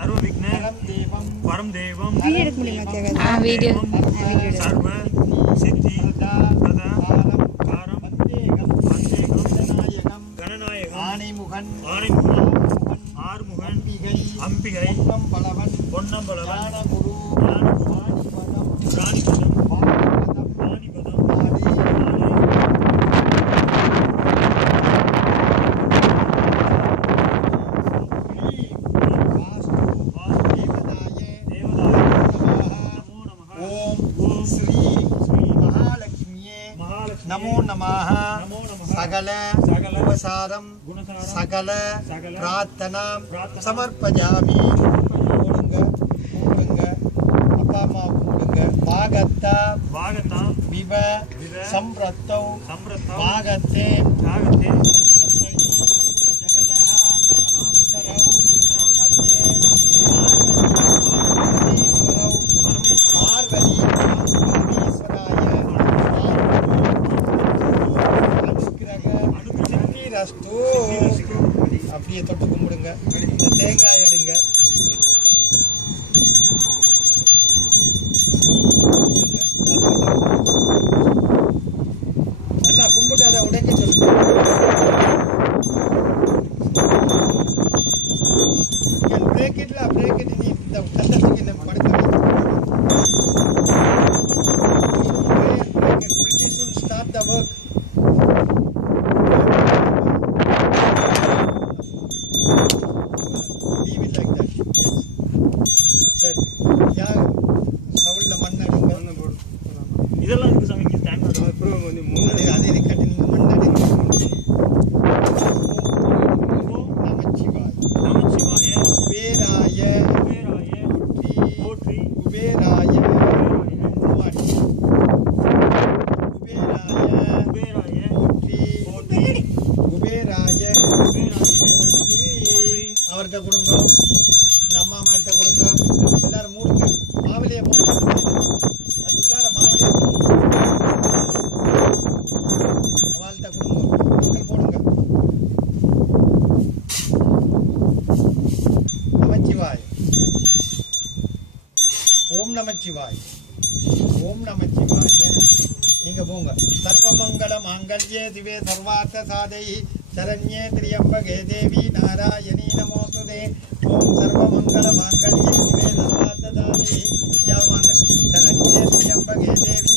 परम देवम वीडियो सर्व सिद्धि कारम गणनायकम आनेमुखन आरुमुखन अंबिगै பொன்னம் பலவன் ஞானகுரு ராணிபதம் नमो नमः सकल उपसारम सकल प्रार्थना समर्पयामि अपा अम्मा भागता विव संप्रतौ भागते அப்படியே தொட்டு கும்பிடுங்க. தேங்காய் எடுங்க, நல்லா கும்பிட்டு அதை உடைக்க சொல்லுங்க. பிரேக் இட் நீ இந்த கந்தத்துக்கு இந்த படுக்க pretty soon start the work. இதெல்லாம் இருக்கு சாமி ஸ்டாண்ட் அப்புறம் வந்து மூணு அது இருக்கட்டு நீங்க மண்ணடிங்க. நமச்சிவாய குபேராய போற்றி குபேராய போற்றி குபேராய போற்றி அவர்கிட்ட கொடுங்க, இந்த அம்மா அம்மாட்ட கொடுங்க. எல்லாரும் மூடுங்க, மாவிலையை போடுங்க. அது உள்ளார மாவிலையை போடுங்க, அவள்கிட்ட கொடுங்க, மக்கள் போடுங்க. நமச்சிவாய் ஓம் நமச்சிவாய் ஓம் நமச்சிவாய. நீங்க போங்க. சர்வமங்கல மாங்கல்யே திவே சர்வார்த்த சாதை சரண்யே திரியம்பகே தேவி நாராயணி நமோஸ்துதே. ஓம் சர்வமங்கல மாங்கல்யே திவே சர்வார்த்த சாதை. வாங்க. சரண்யே திரியம்பகே தேவி